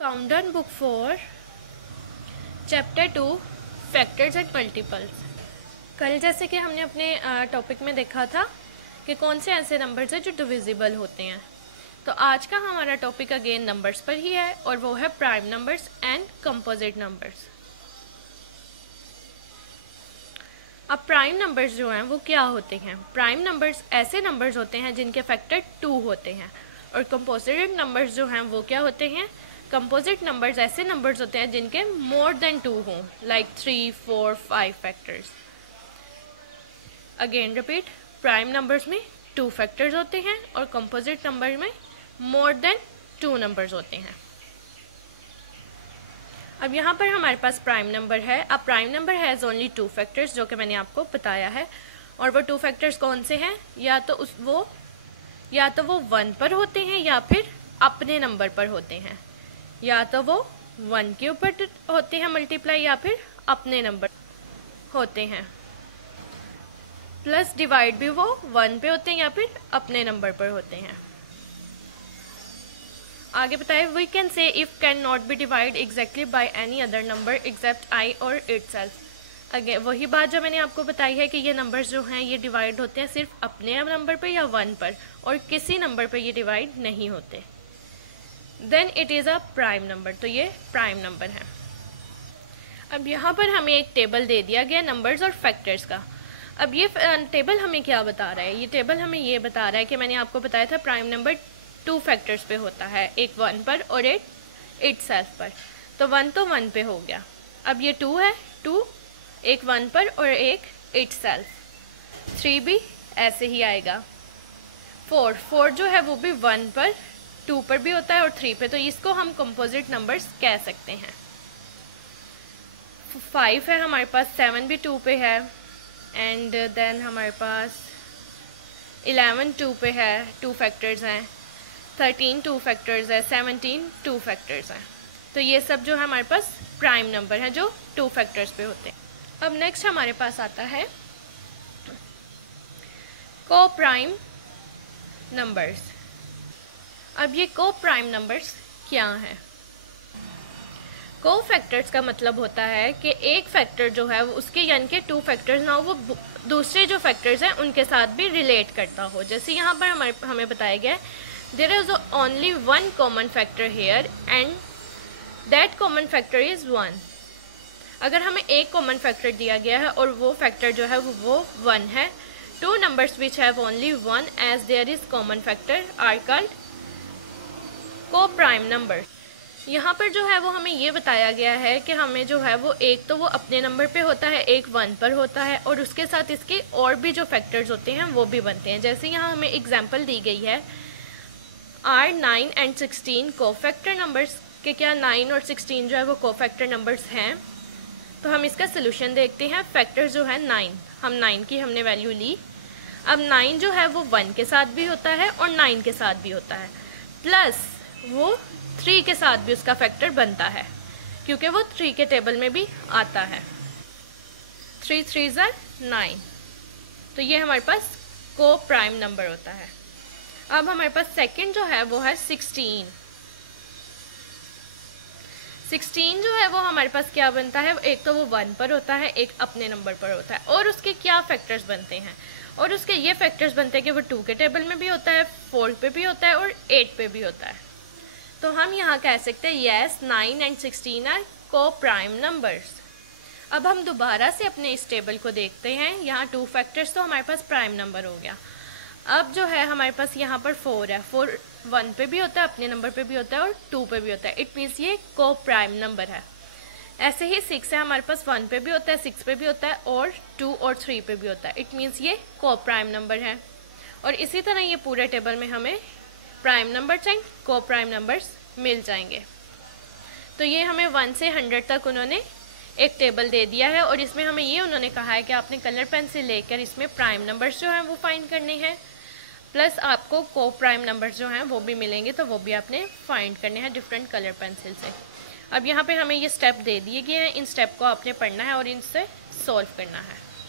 Countdown book 4 chapter 2 factors and multiples. कल जैसे कि हमने अपने टॉपिक में देखा था कि कौन से ऐसे नंबर्स हैं जो डिविजिबल होते हैं, तो आज का हमारा टॉपिक अगेन नंबर्स पर ही है और वो है prime numbers and composite numbers. अब प्राइम नंबर्स जो हैं वो क्या होते हैं? प्राइम नंबर्स ऐसे नंबर्स होते हैं जिनके फैक्टर 2 होते हैं, और कंपोजिट नंबर्स जो हैं वो क्या होते हैं? कंपोजिट नंबर्स ऐसे नंबर्स होते हैं जिनके मोर देन 2 हों, like 3, 4, 5 factors. Again repeat, prime numbers में 2 फैक्टर्स होते हैं और कंपोजिट नंबर में मोर देन 2 नंबर्स होते हैं। अब यहाँ पर हमारे पास प्राइम नंबर है। अब prime number has only 2 factors, जो कि मैंने आपको बताया है, और वो 2 फैक्टर्स कौन से हैं? या तो वो 1 पर होते हैं या फिर अपने नंबर पर होते हैं, या तो वो 1 के ऊपर होते हैं मल्टीप्लाई या फिर अपने नंबर होते हैं। प्लस डिवाइड भी वो 1 पे होते हैं या फिर अपने नंबर पर होते हैं। आगे बताए, we can say if cannot be divide exactly by any other number except I or itself. Again वही बात जो मैंने आपको बताई है कि ये नंबर्स जो हैं ये डिवाइड होते हैं सिर्फ अपने नंबर पे या 1 पर, और किसी नंबर पे ये डिवाइड नहीं होते। Then it is a prime number, तो ये प्राइम नंबर है। अब यहाँ पर हमें एक टेबल दे दिया गया नंबर्स और फैक्टर्स का। अब ये टेबल हमें क्या बता रहा है? ये टेबल हमें ये बता रहा है कि मैंने आपको बताया था प्राइम नंबर 2 फैक्टर्स पे होता है, एक 1 पर और एक इटसेल्फ पर। तो 1 तो 1 पे हो गया। अब ये 2 है, 2 एक 1 पर और एक इटसेल्फ। 3 भी ऐसे ही आएगा। 4 जो है वो भी 1 पर, 2 पर भी होता है और 3 पे, तो इसको हम कंपोजिट नंबर्स कह सकते हैं। 5 है हमारे पास, 7 भी 2 पे है, एंड देन हमारे पास 11 2 पे है, 2 फैक्टर्स हैं। 13 2 फैक्टर्स है, 17 2 फैक्टर्स हैं। तो ये सब जो है हमारे पास प्राइम नंबर है जो 2 फैक्टर्स पे होते हैं। अब नेक्स्ट हमारे पास आता है को प्राइम नंबर्स। अब ये को प्राइम नंबर्स क्या हैं? को फैक्टर्स का मतलब होता है कि एक फैक्टर जो है वो उसके यानी कि 2 फैक्टर्स ना हो, वो दूसरे जो फैक्टर्स हैं उनके साथ भी रिलेट करता हो। जैसे यहाँ पर हमें बताया गया है, there is only 1 common factor here and that common factor is 1। अगर हमें एक कॉमन फैक्टर दिया गया है और वो फैक्टर जो है वो 1 है, 2 numbers which have only 1 as their is common factor are called coprime number. यहाँ पर जो है वो हमें ये बताया गया है कि हमें जो है वो एक तो वो अपने नंबर पे होता है, एक 1 पर होता है, और उसके साथ इसके और भी जो फैक्टर्स होते हैं वो भी बनते हैं। जैसे यहाँ हमें एग्जांपल दी गई है, आर 9 एंड 16 को फैक्टर नंबर्स के क्या 9 और 16 जो है वो को फैक्टर नंबर्स हैं? तो हम इसका सोल्यूशन देखते हैं। फैक्टर जो है 9, हम 9 की हमने वैल्यू ली। अब 9 जो है वो 1 के साथ भी होता है और 9 के साथ भी होता है, प्लस वो 3 के साथ भी उसका फैक्टर बनता है, क्योंकि वो 3 के टेबल में भी आता है। 3 3s are 9। तो ये हमारे पास को प्राइम नंबर होता है। अब हमारे पास सेकंड जो है वो है 16। 16 जो है वो हमारे पास क्या बनता है? एक तो वो 1 पर होता है, एक अपने नंबर पर होता है, और उसके क्या फैक्टर्स बनते हैं? और उसके ये फैक्टर्स बनते हैं कि वो 2 के टेबल में भी होता है, 4 पे भी होता है और 8 पे भी होता है। तो हम यहाँ कह सकते हैं यस 9 एंड 16 आर को प्राइम नंबर्स। अब हम दोबारा से अपने इस टेबल को देखते हैं। यहाँ 2 फैक्टर्स तो हमारे पास प्राइम नंबर हो गया। अब जो है हमारे पास यहाँ पर 4 है, 4 1 पे भी होता है, अपने नंबर पे भी होता है और 2 पे भी होता है। इट मीन्स ये को प्राइम नंबर है। ऐसे ही 6 है हमारे पास, 1 पे भी होता है, 6 पे भी होता है और 2 और 3 पे भी होता है। इट मीन्स ये को प्राइम नंबर है। और इसी तरह ये पूरे टेबल में हमें प्राइम नंबर्स एंड को प्राइम नंबर्स मिल जाएंगे। तो ये हमें 1 से 100 तक उन्होंने एक टेबल दे दिया है, और इसमें हमें ये उन्होंने कहा है कि आपने कलर पेन से लेकर इसमें प्राइम नंबर्स जो हैं वो फाइंड करने हैं, प्लस आपको को प्राइम नंबर्स जो हैं वो भी मिलेंगे, तो वो भी आपने फाइंड करने हैं डिफरेंट कलर पेंसिल से। अब यहाँ पे हमें ये स्टेप दे दिए गए हैं, इन स्टेप को आपने पढ़ना है और इनसे सॉल्व करना है।